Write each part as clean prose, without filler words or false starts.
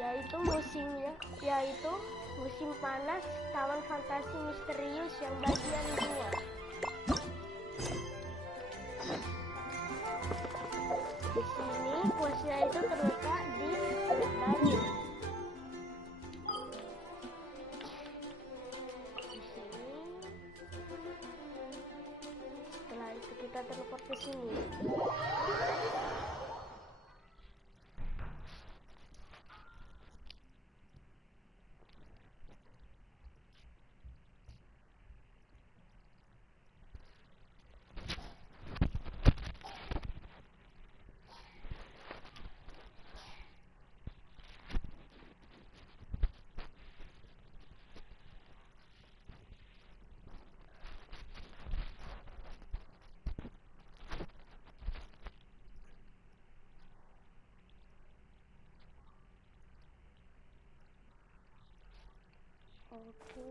yaitu musim panas, Taman Fantasi Misterius yang bagian 2. Di sini kuasnya itu terletak di Bali. Di sini. Setelah itu kita teleport ke sini. Oke,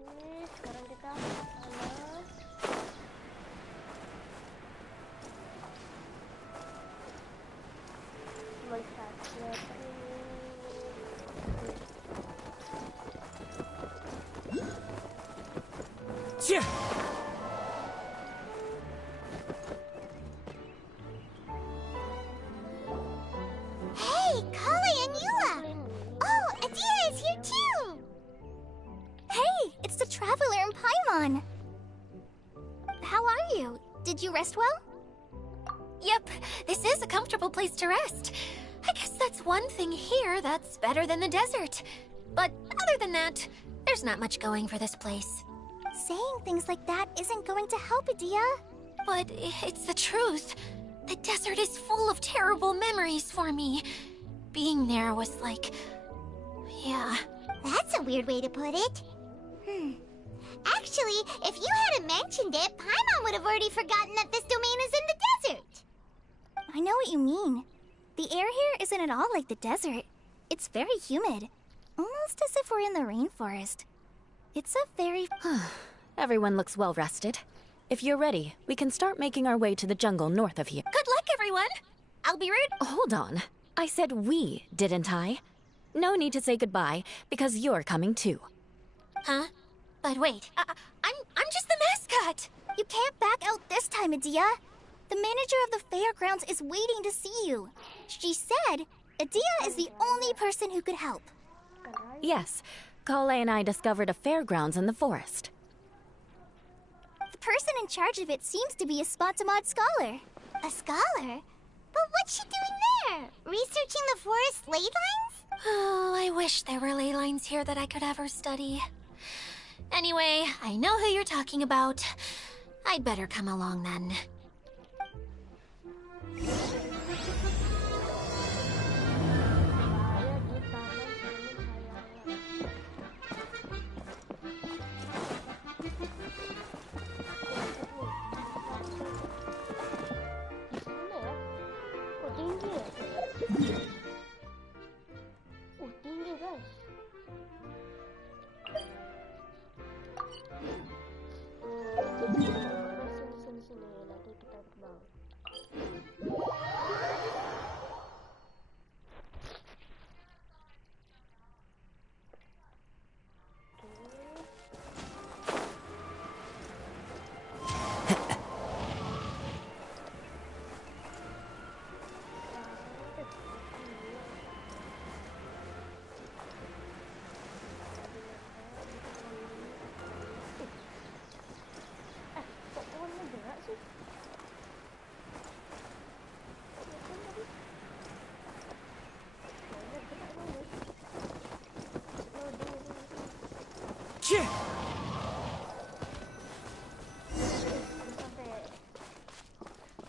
sekarang kita panas. Melihat Cia. Hey, Kali and Yula! Oh, Adia is here too! Hey, it's the traveler in Paimon. How are you? Did you rest well? Yep, this is a comfortable place to rest. I guess that's one thing here that's better than the desert. But other than that, there's not much going for this place. Saying things like that isn't going to help, Adia. But it's the truth. The desert is full of terrible memories for me. Being there was like... yeah. That's a weird way to put it. Actually, if you hadn't mentioned it, Paimon would have already forgotten that this domain is in the desert. I know what you mean. The air here isn't at all like the desert. It's very humid. Almost as if we're in the rainforest. It's a very... Everyone looks well rested. If you're ready, we can start making our way to the jungle north of here. Good luck, everyone! I'll be rude. Hold on. I said we, didn't I? No need to say goodbye, because you're coming too. Huh? But wait, I'm just the mascot! You can't back out this time, Adia. The manager of the fairgrounds is waiting to see you. She said Adia is the only person who could help. Yes, Kale and I discovered a fairgrounds in the forest. The person in charge of it seems to be a Spotamod scholar. A scholar? But what's she doing there? Researching the forest ley lines? Oh, I wish there were ley lines here that I could ever study. Anyway, I know who you're talking about. I'd better come along then. Tinggi guys. Sini, nanti kita terbang.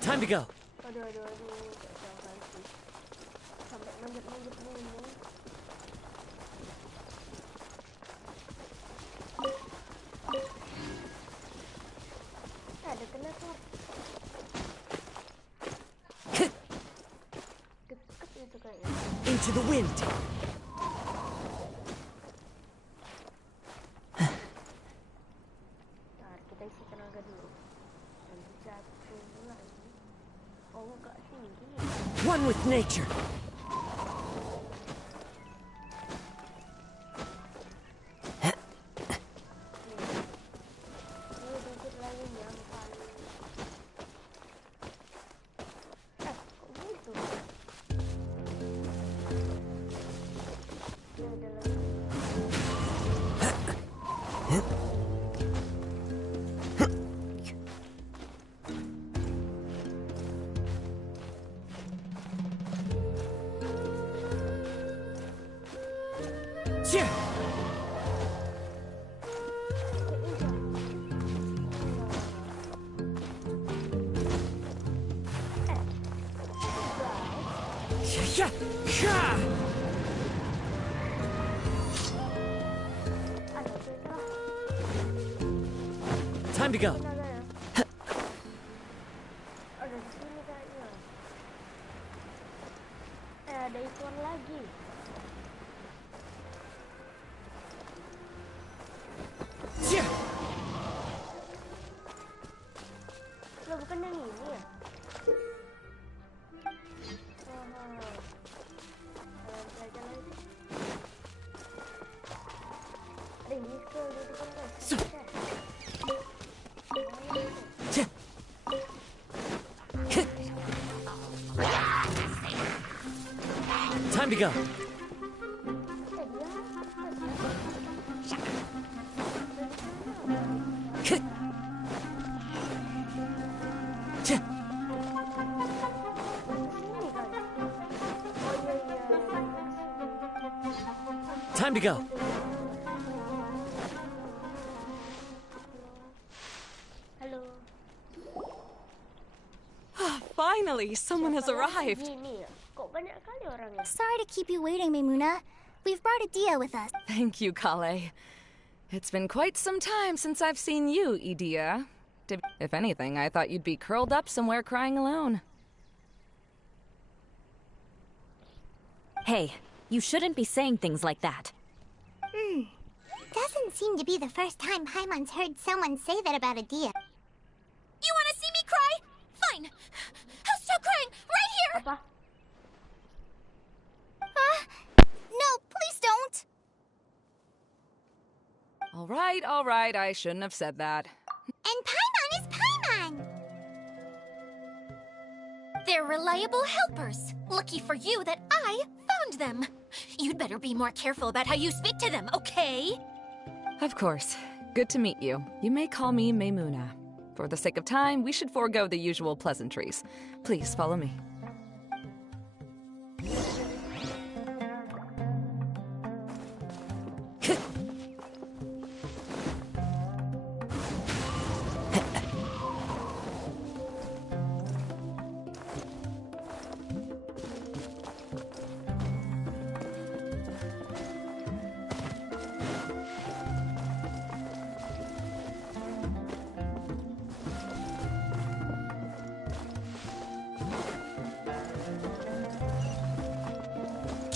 Time to go. Aduh, jangan sih. Sampai manjat-manjat dulu. Ada teleport. Deket itu kayaknya. Into the wind. Ntar kita isi tenaga dulu. Nanti jatuh lagi. Oh, nggak tinggi. One with nature. Cheer! Yeah! Yeah! Time to go. Ada di sini kayaknya. Ada iklan lagi. Cheer! Lo bukan yang ini ya? Ada yang disco gitu kan guys. Time to go. Time to go. Halo. Finally, someone has arrived. Gini ya. Kok banyak kali orangnya? Sorry to keep you waiting, Maimuna. We've brought Idea with us. Thank you, Kale. It's been quite some time since I've seen you, Idea. If anything, I thought you'd be curled up somewhere crying alone. Hey, you shouldn't be saying things like that. Doesn't seem to be the first time Paimon's heard someone say that about Idea. You want to see me cry? Fine. I'll stop crying right here. Apa? No, please don't! All right, I shouldn't have said that. And Paimon is Paimon! They're reliable helpers. Lucky for you that I found them. You'd better be more careful about how you speak to them, okay? Of course. Good to meet you. You may call me Maimuna. For the sake of time, we should forego the usual pleasantries. Please follow me.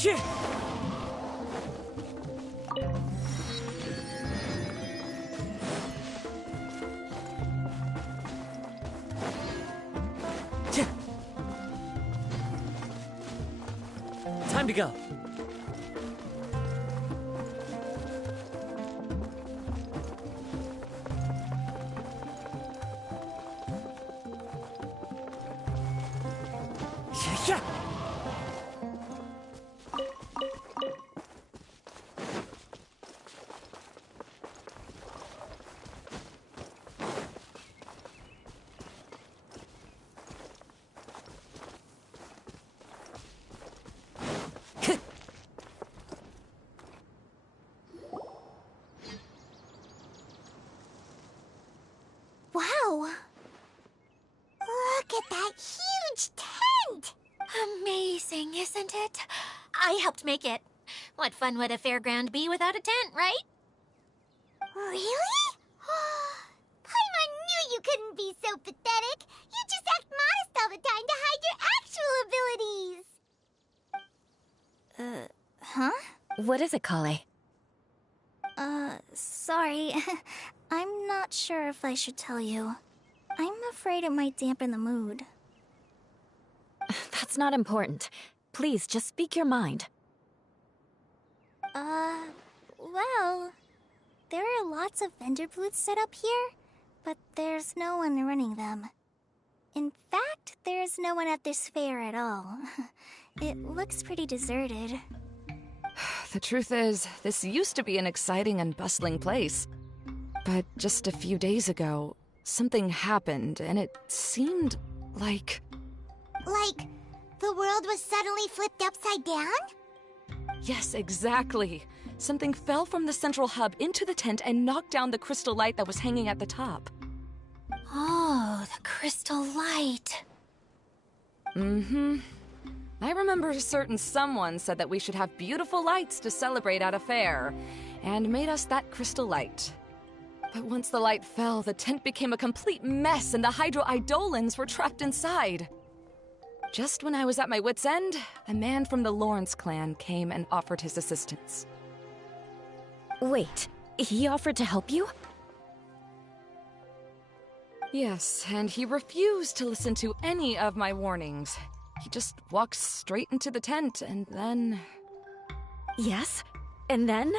Cheer! Cheer! Time to go. Yeah! Wow! Look at that huge tent! Amazing, isn't it? I helped make it. What fun would a fairground be without a tent, right? Really? Paimon knew you couldn't be so pathetic. You just act modest all the time to hide your actual abilities. Huh? What is it, Kale? Sorry. I'm not sure if I should tell you. I'm afraid it might dampen the mood. That's not important. Please, just speak your mind. Well, there are lots of vendor booths set up here, but there's no one running them. In fact, there's no one at this fair at all. It looks pretty deserted. The truth is, this used to be an exciting and bustling place. But just a few days ago, something happened, and it seemed like... Like, the world was suddenly flipped upside down? Yes, exactly. something fell from the central hub into the tent and knocked down the crystal light that was hanging at the top. Oh, the crystal light. Mm-hmm. I remember a certain someone said that we should have beautiful lights to celebrate at a fair, and made us that crystal light. But once the light fell, the tent became a complete mess and the hydro-eidolons were trapped inside. Just when I was at my wit's end, a man from the Lawrence clan came and offered his assistance. Wait, he offered to help you? Yes, and he refused to listen to any of my warnings. He just walked straight into the tent, and then... Yes? And then?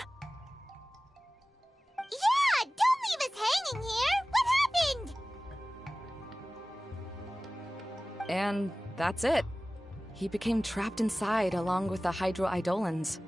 Yeah! Don't leave us hanging here! What happened? And that's it. He became trapped inside along with the hydro-eidolons.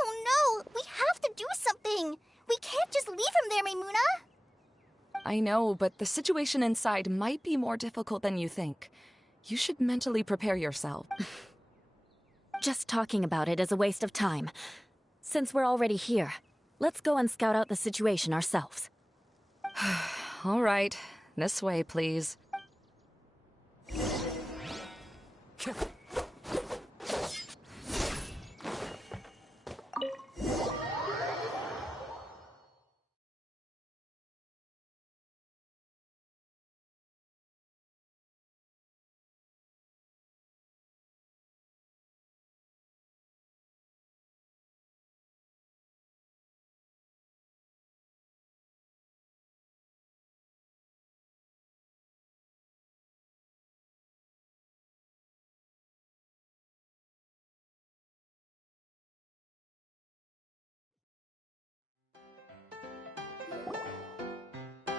Oh no! We have to do something! We can't just leave him there, Maimuna! I know, but the situation inside might be more difficult than you think. You should mentally prepare yourself. Just talking about it is a waste of time. Since we're already here, let's go and scout out the situation ourselves. All right, this way, please.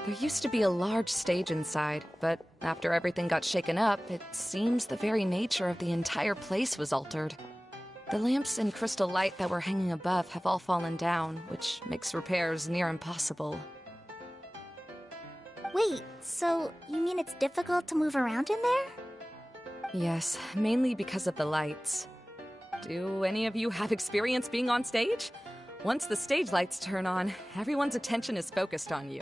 There used to be a large stage inside, but after everything got shaken up, it seems the very nature of the entire place was altered. The lamps and crystal light that were hanging above have all fallen down, which makes repairs near impossible. Wait, so you mean it's difficult to move around in there? Yes, mainly because of the lights. Do any of you have experience being on stage? Once the stage lights turn on, everyone's attention is focused on you.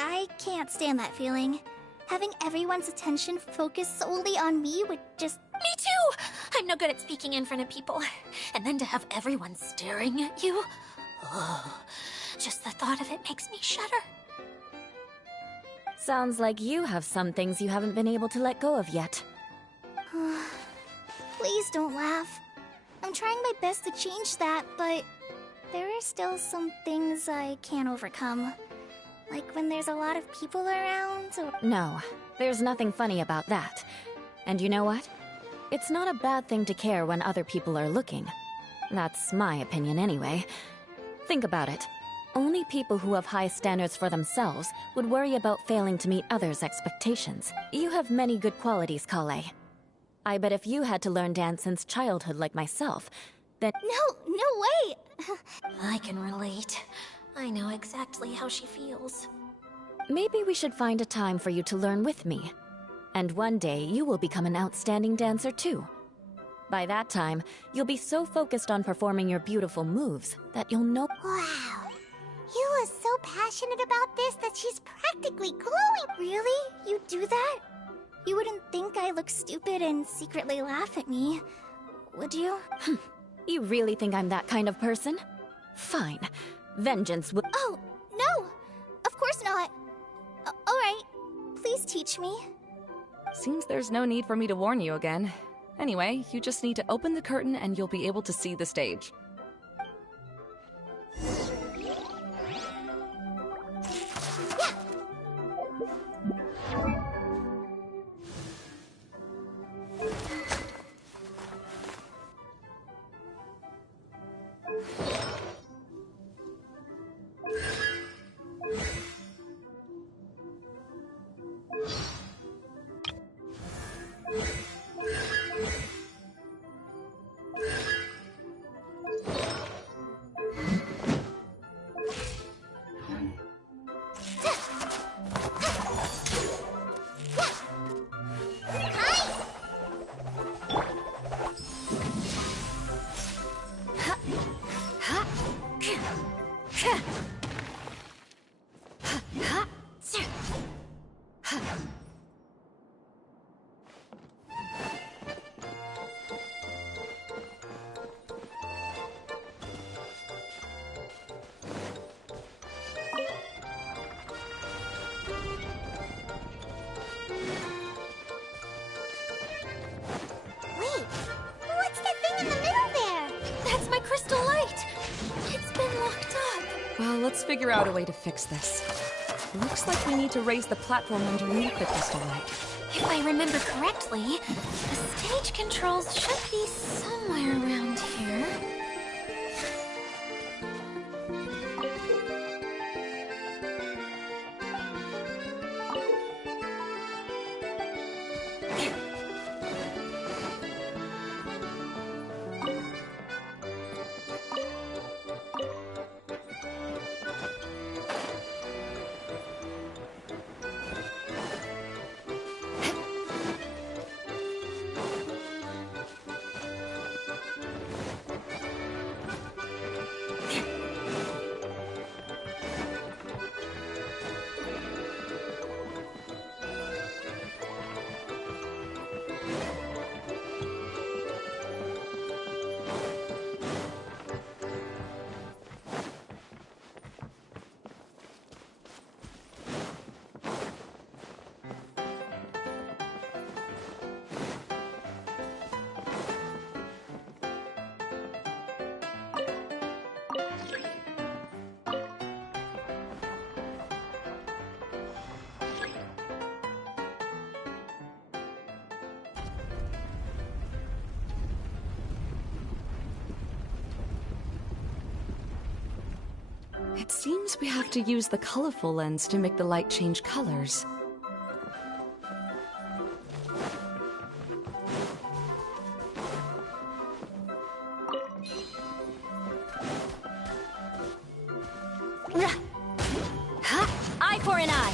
I can't stand that feeling. Having everyone's attention focused solely on me would just... Me too! I'm no good at speaking in front of people. And then to have everyone staring at you... Oh, just the thought of it makes me shudder. Sounds like you have some things you haven't been able to let go of yet. Please don't laugh. I'm trying my best to change that, but there are still some things I can't overcome. Like when there's a lot of people around, or... No, there's nothing funny about that. And you know what? It's not a bad thing to care when other people are looking. That's my opinion anyway. Think about it. Only people who have high standards for themselves would worry about failing to meet others' expectations. You have many good qualities, Kale. I bet if you had to learn dance since childhood like myself, then... No way! I can relate. I know exactly how she feels. Maybe we should find a time for you to learn with me. And one day, you will become an outstanding dancer too. By that time, you'll be so focused on performing your beautiful moves that you'll know... Wow. You are so passionate about this that she's practically glowing. Really? You do that? You wouldn't think I look stupid and secretly laugh at me, would you? You really think I'm that kind of person? Fine. Vengeance will... Oh, no! Of course not. Alright, please teach me. Seems there's no need for me to warn you again. Anyway, you just need to open the curtain and you'll be able to see the stage. Wait, what's that thing in the middle there? That's my crystal light. It's been locked up. Well, let's figure out a way to fix this. Looks like we need to raise the platform underneath the crystal light. If I remember correctly, the stage controls should be somewhere around here. It seems we have to use the colorful lens to make the light change colors. Eye for an eye.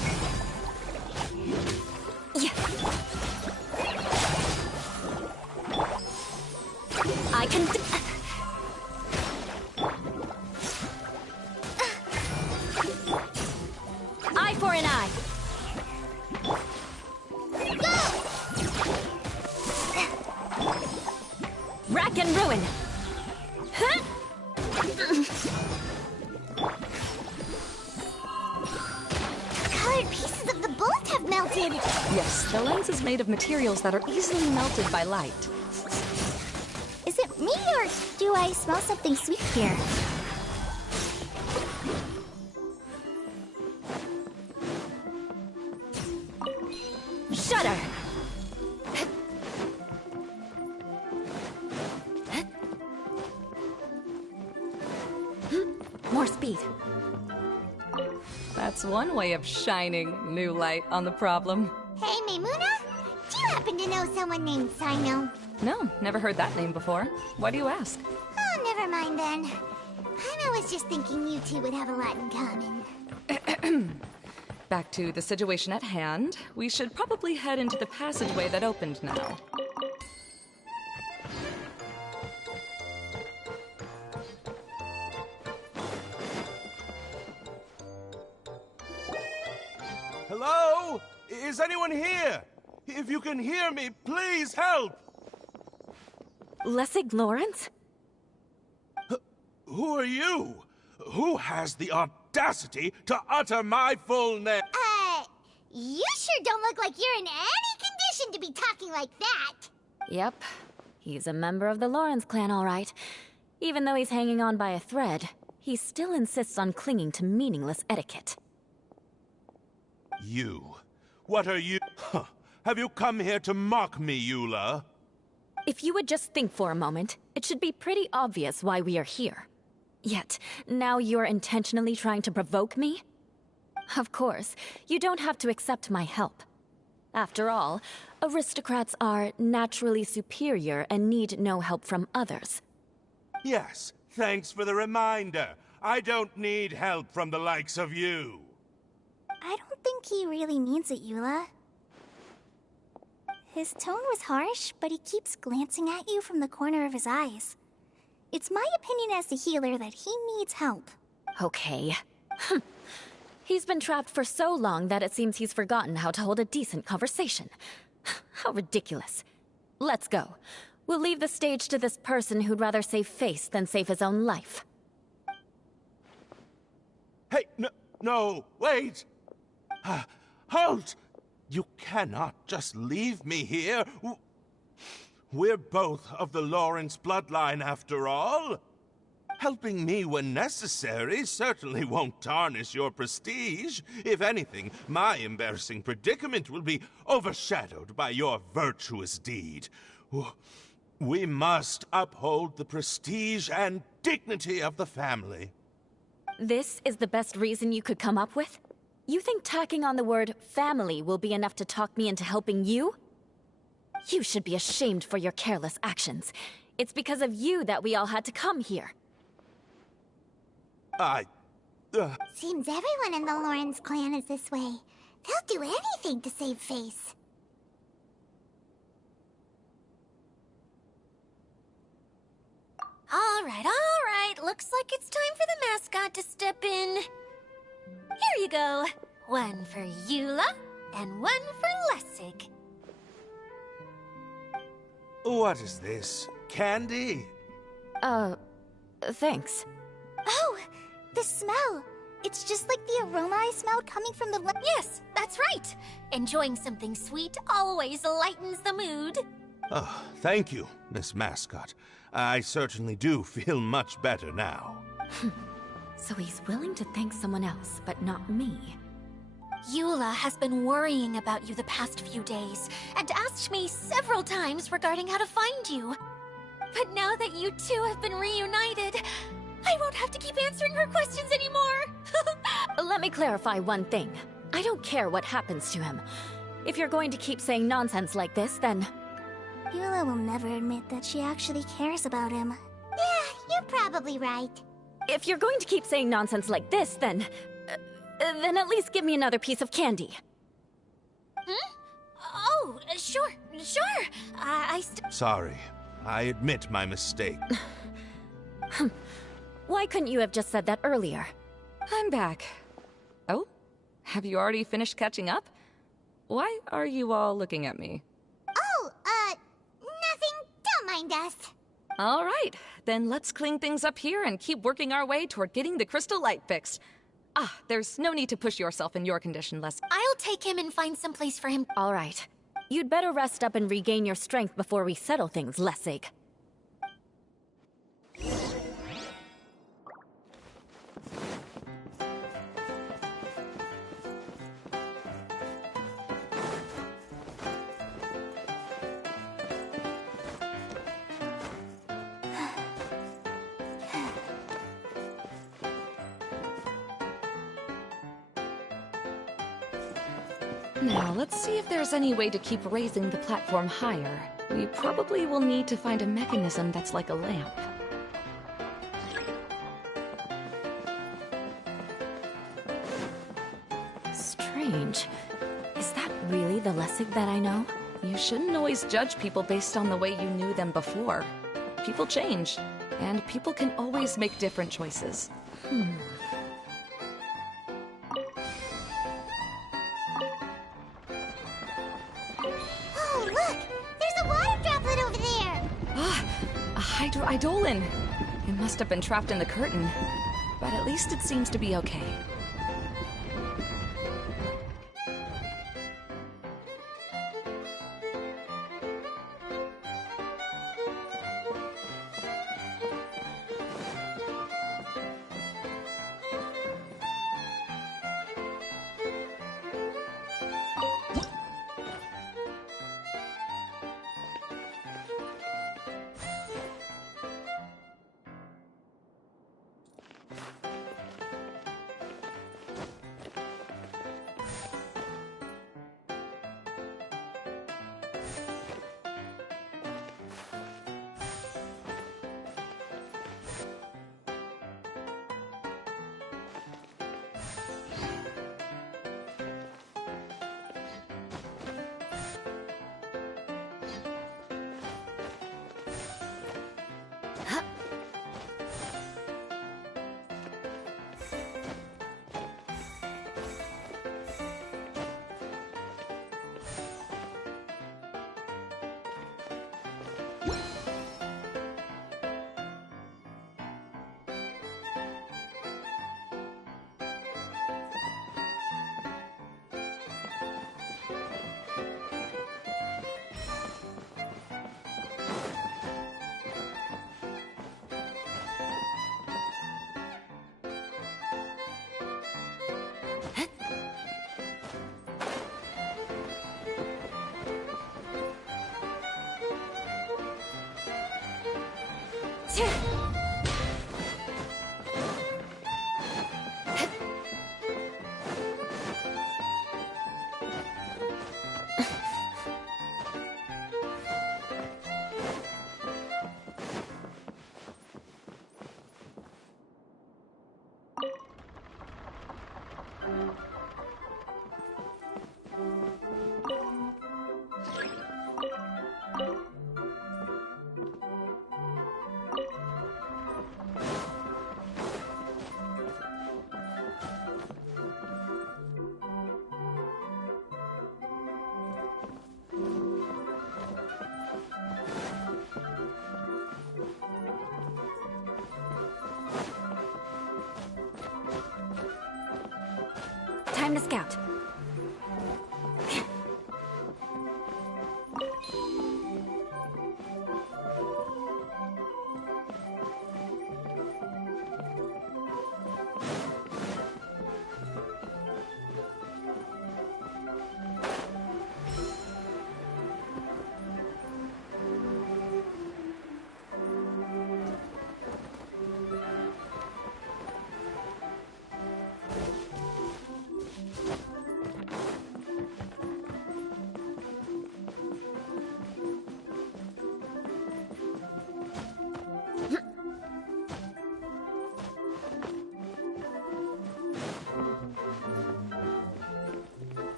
I can. Eye for an eye. Rack and ruin. Colored pieces of the bolt have melted. Yes, the lens is made of materials that are easily melted by light. Is it me, or do I smell something sweet here? Shudder. More speed. That's one way of shining new light on the problem. Hey, Maymuna? Do you happen to know someone named Sino? No, never heard that name before. Why do you ask? Oh, never mind then. I was just thinking you two would have a lot in common. Back to the situation at hand. We should probably head into the passageway that opened now. Hello? Is anyone here? If you can hear me, please help! Lessig Lawrence? Who are you? Who has the audacity to utter my full name? You sure don't look like you're in any condition to be talking like that. Yep. He's a member of the Lawrence clan, all right. Even though he's hanging on by a thread, he still insists on clinging to meaningless etiquette. You. What are you? Huh. Have you come here to mock me, Eula? If you would just think for a moment, it should be pretty obvious why we are here. Yet, now you're intentionally trying to provoke me? Of course, you don't have to accept my help. After all, aristocrats are naturally superior and need no help from others. Yes, thanks for the reminder. I don't need help from the likes of you. I don't think he really means it, Eula. His tone was harsh, but he keeps glancing at you from the corner of his eyes. It's my opinion as the healer that he needs help. Okay. He's been trapped for so long that it seems he's forgotten how to hold a decent conversation. How ridiculous. Let's go. We'll leave the stage to this person who'd rather save face than save his own life. Hey, no, wait! Halt! You cannot just leave me here. We're both of the Lawrence bloodline, after all. Helping me when necessary certainly won't tarnish your prestige. If anything, my embarrassing predicament will be overshadowed by your virtuous deed. We must uphold the prestige and dignity of the family. This is the best reason you could come up with? You think tacking on the word family will be enough to talk me into helping you? You should be ashamed for your careless actions. It's because of you that we all had to come here. Seems everyone in the Lawrence clan is this way. They'll do anything to save face. All right. Looks like it's time for the mascot to step in. Here you go. One for Eula, and one for Lessig. What is this? Candy? Thanks. Oh, the smell. It's just like the aroma I smelled coming from the... Yes, that's right. Enjoying something sweet always lightens the mood. Oh, thank you, Miss Mascot. I certainly do feel much better now. So he's willing to thank someone else, but not me. Eula has been worrying about you the past few days, and asked me several times regarding how to find you. But now that you two have been reunited, I won't have to keep answering her questions anymore! Let me clarify one thing. I don't care what happens to him. If you're going to keep saying nonsense like this, then... Eula will never admit that she actually cares about him. Yeah, you're probably right. If you're going to keep saying nonsense like this, then at least give me another piece of candy. Oh, sure. Sorry. I admit my mistake. Why couldn't you have just said that earlier? I'm back. Oh? Have you already finished catching up? Why are you all looking at me? Oh, nothing. Don't mind us. All right, then let's clean things up here and keep working our way toward getting the crystal light fixed. There's no need to push yourself in your condition, Les. I'll take him and find some place for him. All right. You'd better rest up and regain your strength before we settle things, Lessig. Now, let's see if there's any way to keep raising the platform higher. We probably will need to find a mechanism that's like a lamp. Strange. Is that really the Lessig that I know? You shouldn't always judge people based on the way you knew them before. People change, and people can always make different choices. Oh, look! There's a water droplet over there! A hydroidolin! It must have been trapped in the curtain. But at least it seems to be okay. Time to scout.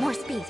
More speed.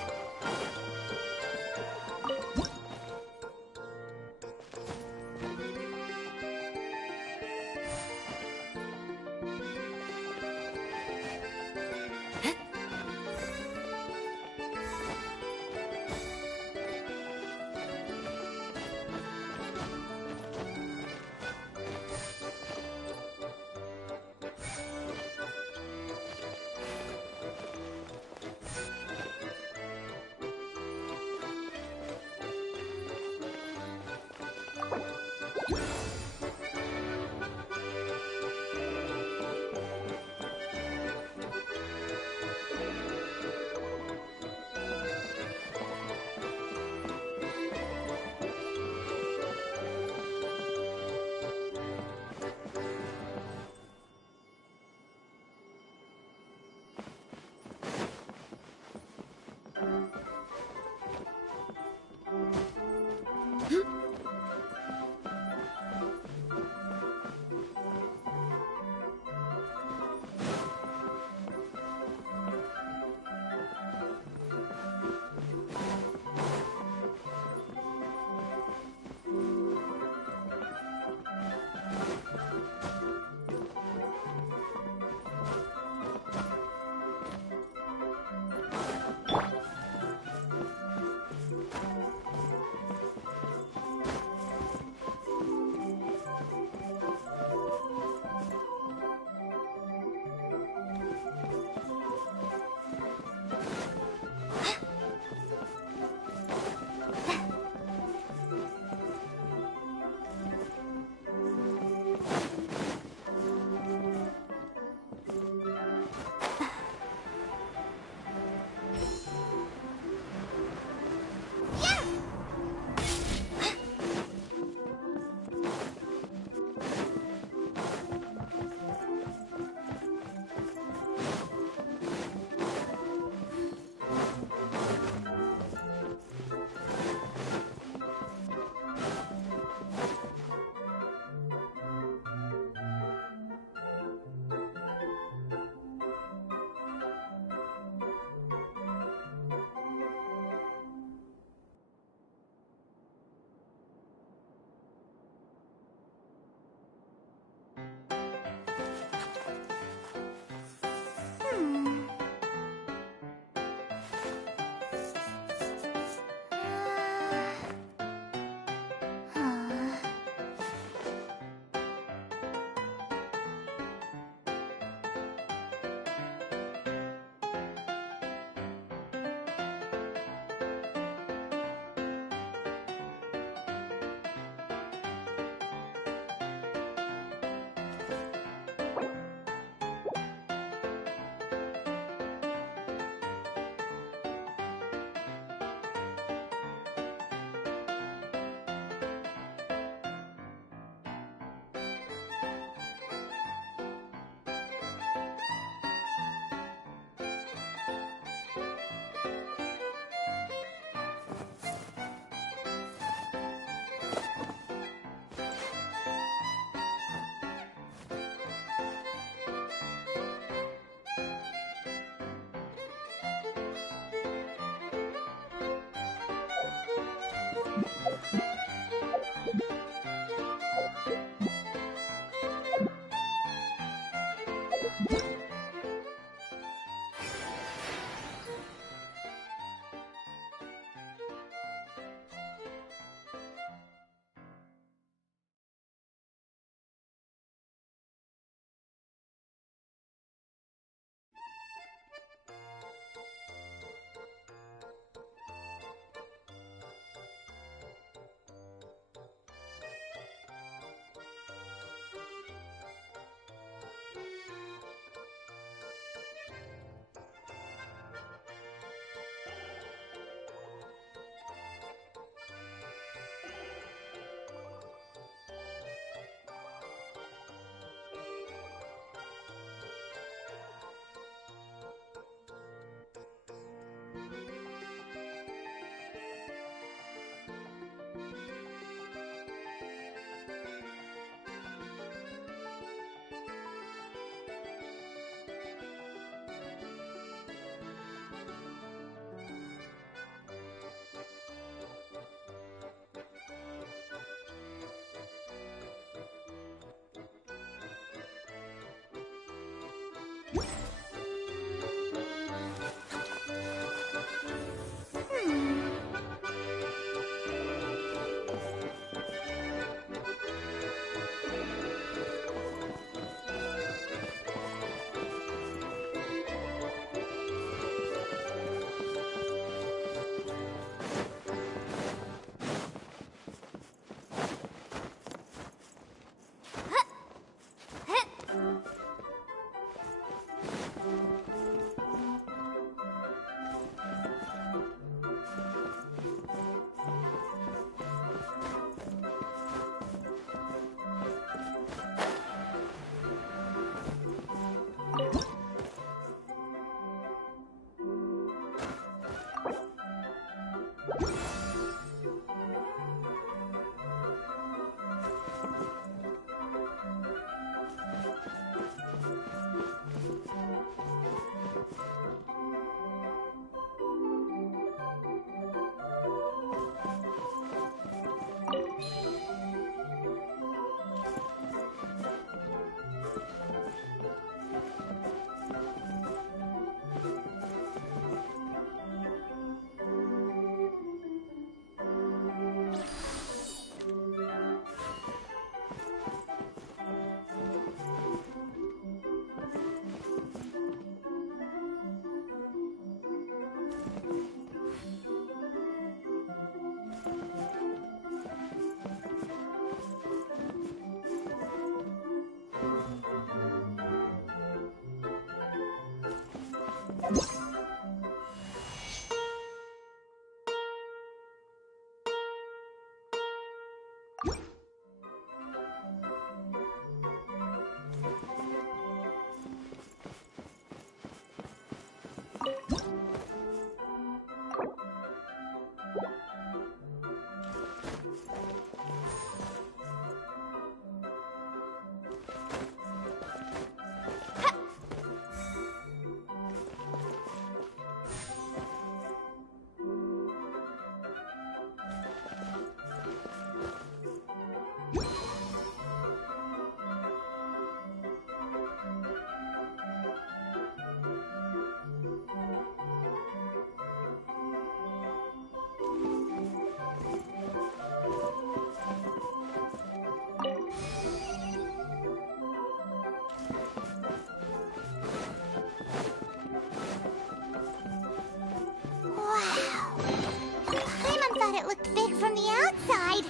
It looked big from the outside.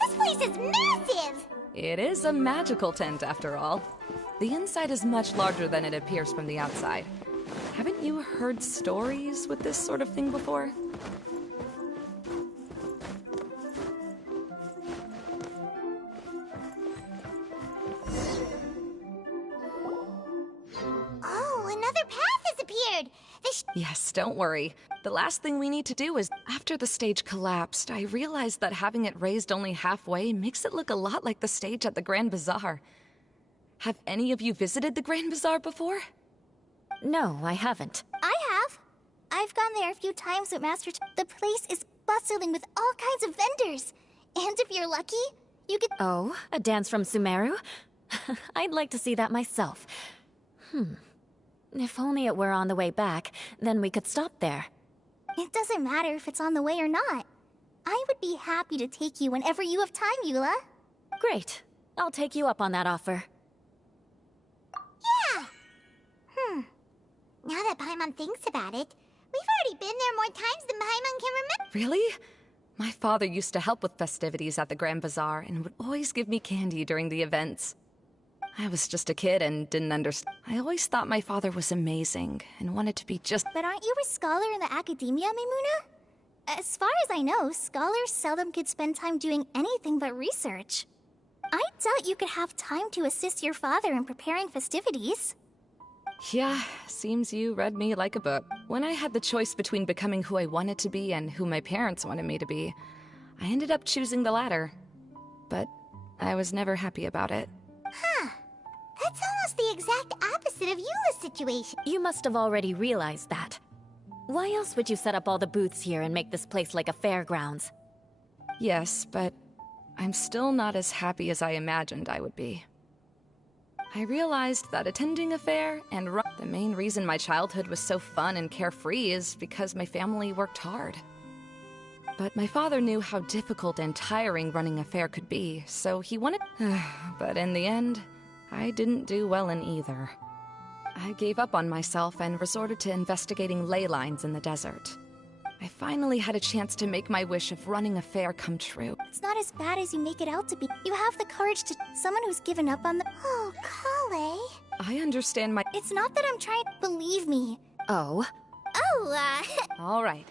This place is massive! It is a magical tent, after all. The inside is much larger than it appears from the outside. Haven't you heard stories with this sort of thing before? Oh, another path has appeared! Yes, don't worry. The last thing we need to do is, after the stage collapsed, I realized that having it raised only halfway makes it look a lot like the stage at the Grand Bazaar. Have any of you visited the Grand Bazaar before? No, I haven't. I have. I've gone there a few times with Master The place is bustling with all kinds of vendors. And if you're lucky, you get— Oh, a dance from Sumeru? I'd like to see that myself. If only it were on the way back, then we could stop there. It doesn't matter if it's on the way or not. I would be happy to take you whenever you have time, Eula. Great. I'll take you up on that offer. Yeah! Now that Paimon thinks about it, we've already been there more times than Paimon can remember. Really? My father used to help with festivities at the Grand Bazaar and would always give me candy during the events. I was just a kid and didn't understand. I always thought my father was amazing and wanted to be just— But aren't you a scholar in the academia, Maimuna? As far as I know, scholars seldom could spend time doing anything but research. I doubt you could have time to assist your father in preparing festivities. Yeah, seems you read me like a book. When I had the choice between becoming who I wanted to be and who my parents wanted me to be, I ended up choosing the latter. But I was never happy about it. Huh. That's almost the exact opposite of Eula's situation. You must have already realized that. Why else would you set up all the booths here and make this place like a fairgrounds? Yes, but I'm still not as happy as I imagined I would be. I realized that attending a fair and the main reason my childhood was so fun and carefree is because my family worked hard. But my father knew how difficult and tiring running a fair could be, so he wanted... But in the end, I didn't do well in either. I gave up on myself and resorted to investigating ley lines in the desert. I finally had a chance to make my wish of running a fair come true. It's not as bad as you make it out to be. You have the courage to... Someone who's given up on the... Oh, Kale. I understand my... It's not that I'm trying... Believe me. Oh? Oh, All right.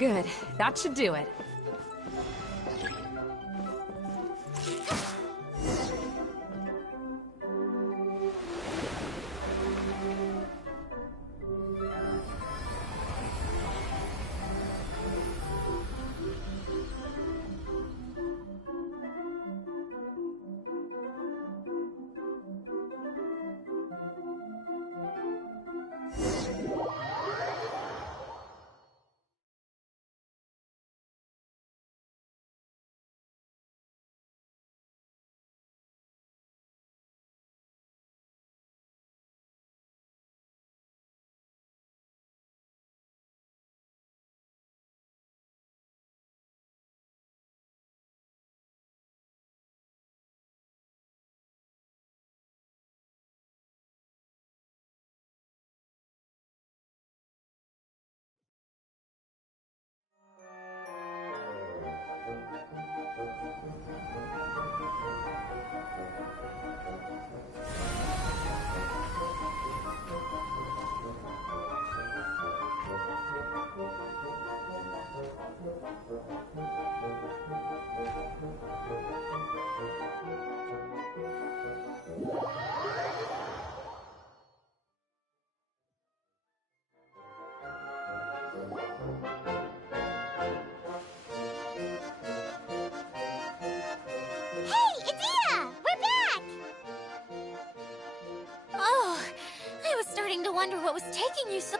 Good. That should do it. was taking you so...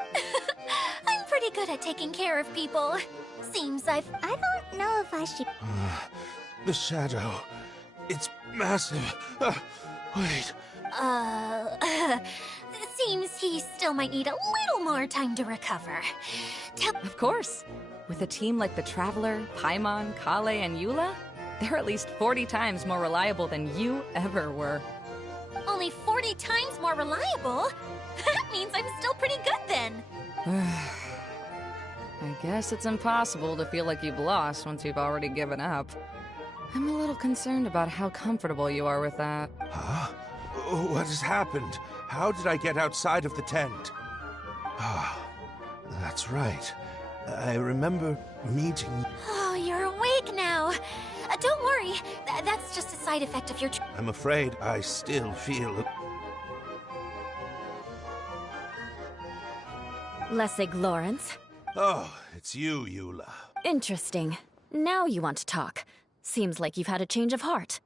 I'm pretty good at taking care of people. Seems I don't know if I should... The shadow. It's massive. Wait. Seems he still might need a little more time to recover. Of course. With a team like the Traveler, Paimon, Kale, and Eula, they're at least 40 times more reliable than you ever were. Only 40 times more reliable? That means I'm still pretty good then. I guess it's impossible to feel like you've lost once you've already given up. I'm a little concerned about how comfortable you are with that. Huh? What has happened? How did I get outside of the tent? Ah, that's right. I remember meeting... Oh, you're awake now. Don't worry. That's just a side effect of your... I'm afraid I still feel... Lessig Lawrence. Oh, it's you, Eula. Interesting. Now you want to talk. Seems like you've had a change of heart.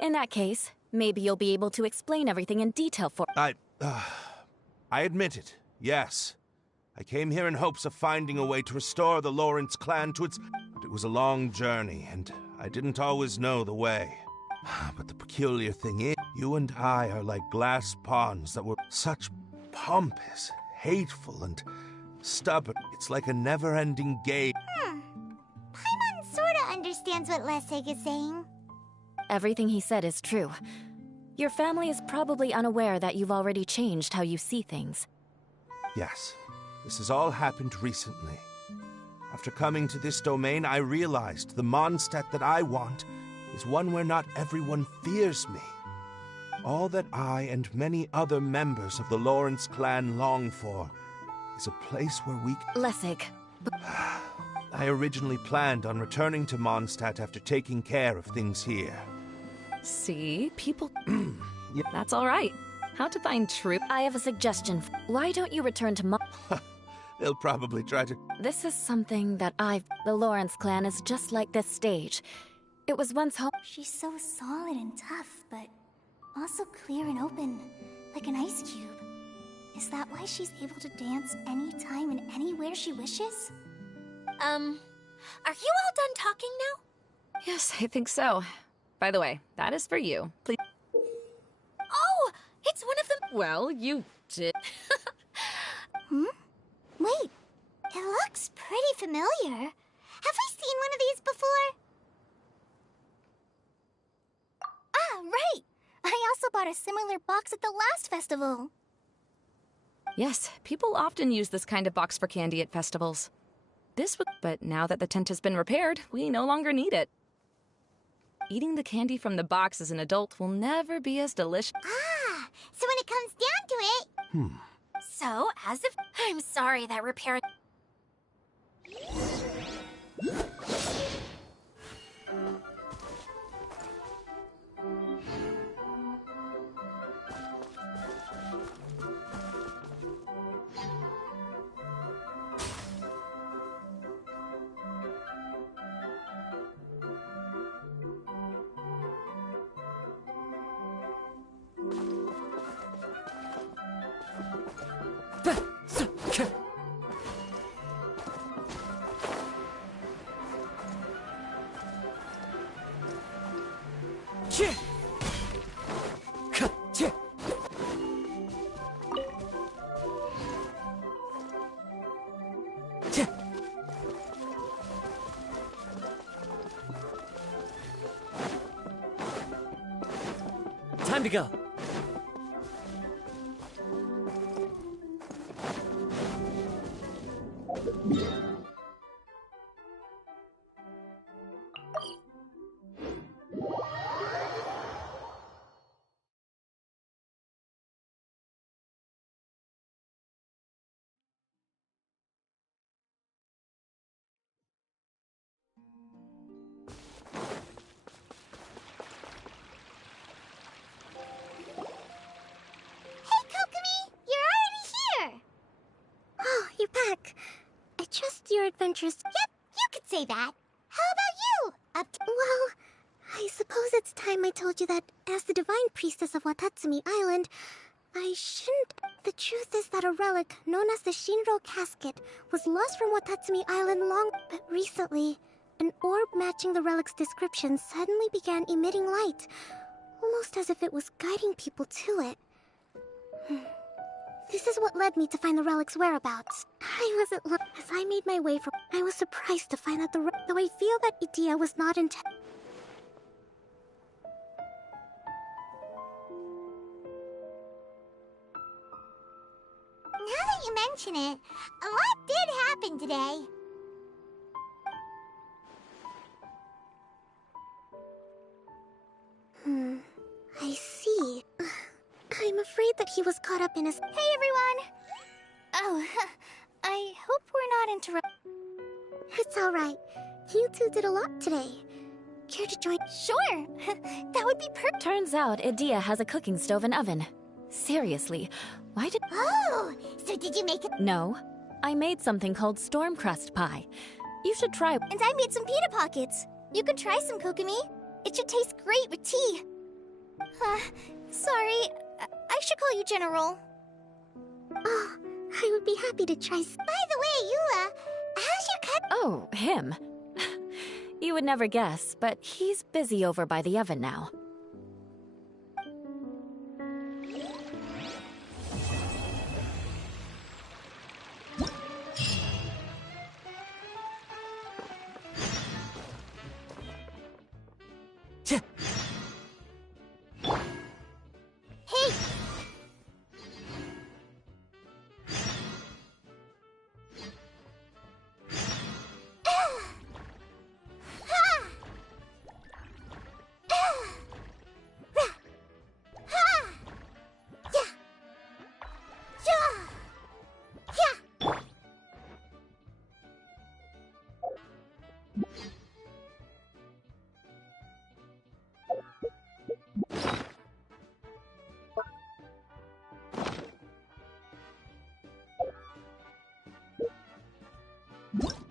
In that case, maybe you'll be able to explain everything in detail for... I admit it, yes. I came here in hopes of finding a way to restore the Lawrence clan to its... But it was a long journey, and I didn't always know the way. But the peculiar thing is, you and I are like glass ponds that were such pompous, hateful, and stubborn. It's like a never-ending game. Paimon sorta understands what Lessig is saying. Everything he said is true. Your family is probably unaware that you've already changed how you see things. Yes, this has all happened recently. After coming to this domain, I realized the Mondstadt that I want is one where not everyone fears me. All that I and many other members of the Lawrence clan long for is a place where we... Lessig. I originally planned on returning to Mondstadt after taking care of things here. See? People... Yeah, that's all right. How to find true... I have a suggestion. Why don't you return to They'll probably try to... This is something that The Lawrence clan is just like this stage. It was once home... She's so solid and tough, but also clear and open, like an ice cube. Is that why she's able to dance anytime and anywhere she wishes? Are you all done talking now? Yes, I think so. By the way, that is for you. Please... Oh! It's one of them... Well, you did... Wait, it looks pretty familiar. Have I seen one of these before? Ah, right! I also bought a similar box at the last festival. Yes, people often use this kind of box for candy at festivals. But now that the tent has been repaired, we no longer need it. Eating the candy from the box as an adult will never be as delicious. Ah, so when it comes down to it... So, as if... I'm sorry that repair... Time to go. Adventures. Yep, you could say that. How about you? Well, I suppose it's time I told you that as the Divine Priestess of Watatsumi Island, I shouldn't. The truth is that a relic, known as the Shinro casket, was lost from Watatsumi Island but recently, an orb matching the relic's description suddenly began emitting light, almost as if it was guiding people to it. This is what led me to find the relic's whereabouts. I wasn't long as I made my way from. I was surprised to find out though I feel that idea was not intended. Now that you mention it, a lot did happen today. I see. I'm afraid that he was caught up in his. Hey everyone! Oh, I hope we're not interrupting. It's alright. You two did a lot today. Care to join? Sure! That would be perfect. Turns out Idea has a cooking stove and oven. Seriously, why did... Oh! So did you make it? No. I made something called storm crust pie. You should try... And I made some pita pockets. You could try some, Kokomi. It should taste great with tea. Sorry. I should call you General. Oh, I would be happy to try. By the way, Eula, how's your cut? Oh, him. You would never guess, but he's busy over by the oven now. Hey! What?